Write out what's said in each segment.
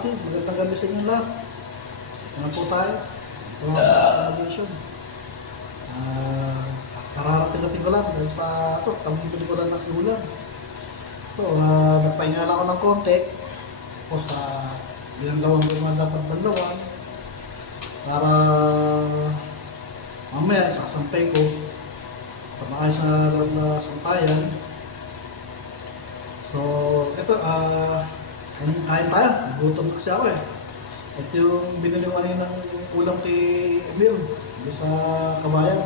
kapatid, magandang gabi sa inyo lahat. Ito na po tayo. Ito na sa accommodation. Kararating-rating ko lang dahil sa ito, tabibili ko lang ng ulam. Ito, nagpahinga lang ako ng konti. Tapos binanlawang ko yung dapat banlawan. Para mamaya sasampay ko sa maayos na sampayan. So, ito, kain tayo. Gutom na kasi ako eh. Ito yung binili ko kanina ng ulam kay Emil doon sa Kabayan.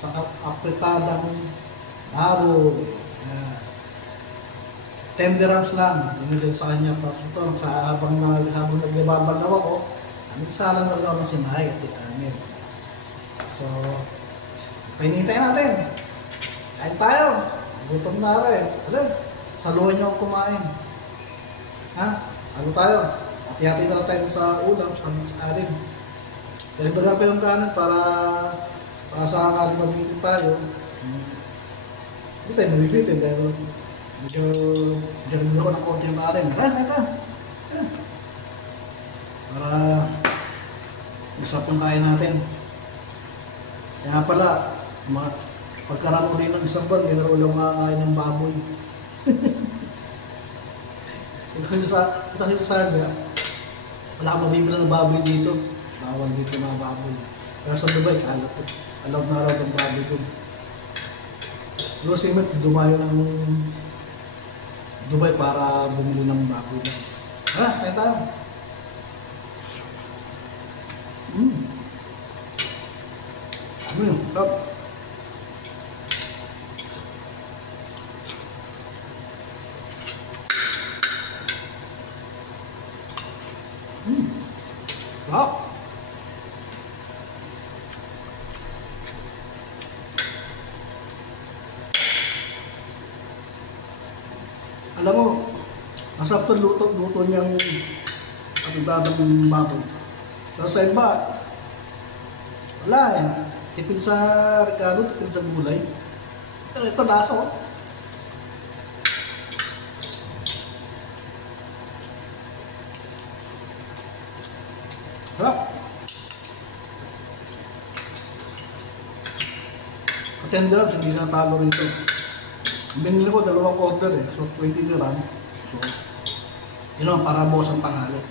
Sa apretadang baboy. 10 dirhams lang. Binili ko sa kanya. Tapos ito, habang nagbabalaw ako, nagsalang na rin ako ng sinay at itanin. So, painintay natin. Kain tayo. Gutom na ako eh. Alam, saluhan niyo akong kumain. Ha? Salo tayo. Hati-hati na lang tayo sa ulam, sa arin. Dahil baga pa yung kanan para sa kanin mabitin tayo. Hindi tayo mabibitin dahil medyo nagbigo ko ng konti yung kanin. Ito. Para masarap yung kain natin. Kaya pala, pagkaraan ulit ng isang buwan, hindi na ulang makakain ng baboy. Ito sa Sardia, wala akong mabibila ng baboy dito. Bawal dito mga baboy. Pero sa Dubai, allowed na allowed ng baboy doon. Pero si Met, dumayo ng Dubai para bumili ng baboy na. Kain tayo. Ano yun? Sarap. Sarap. Alam mo, masarap ito luto niyang kapitadang baboy. Pero sa iba, wala eh. Tipid sa Ricardo, tipid sa gulay. Pero ito lasa oh. Sarap. Sa 10 dirhams, hindi na talo rito. Binili ko dalawang order eh. So 20 dirham. So, yun naman para bukas ang tanghali.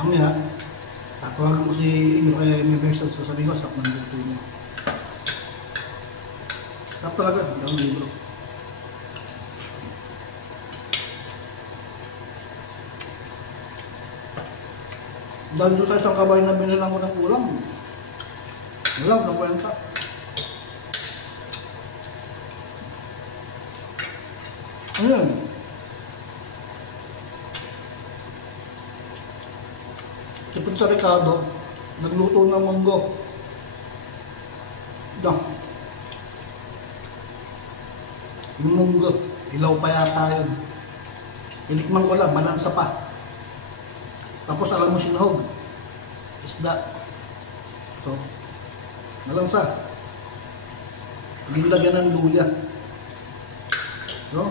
Mamaya, tatawagan ko si Emil kaya may message sa sabi ko, sarap ng luto niya. Sarap talaga, ang libro. Dahil doon sa isang kabayan na binilang ko ng ulam, wala, ang kwenta. Ano yan? Tipid sa Ricardo, nagluto ng munggo. Diyan. Yung munggo, ilaw pa yata yun. Pinikman ko lang, malansa pa. Tapos alam mo sinahog. Isda. So, malansa. Ginlagyan ng luya. No?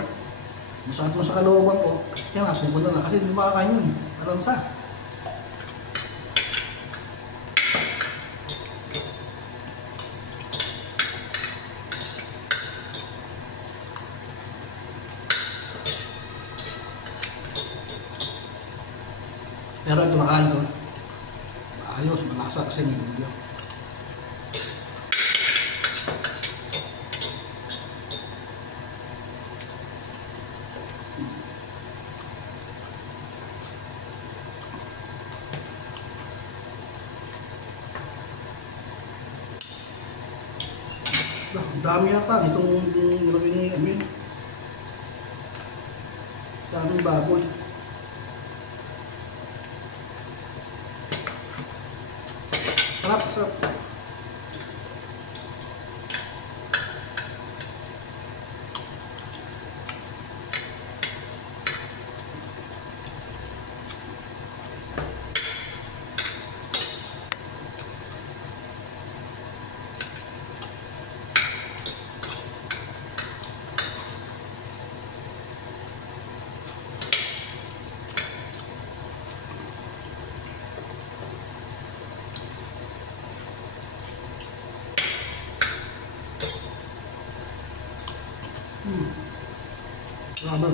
Masaat mo sa kalooban ko, yan natin ko na lang. Kasi hindi makakain yun. Malansa. Pero ito nakain ko. Ayos, malasa kasi may luya. Ang dami yata nitong nilagay ni Emil. Daming baboy. Sarap, sarap. Grabe.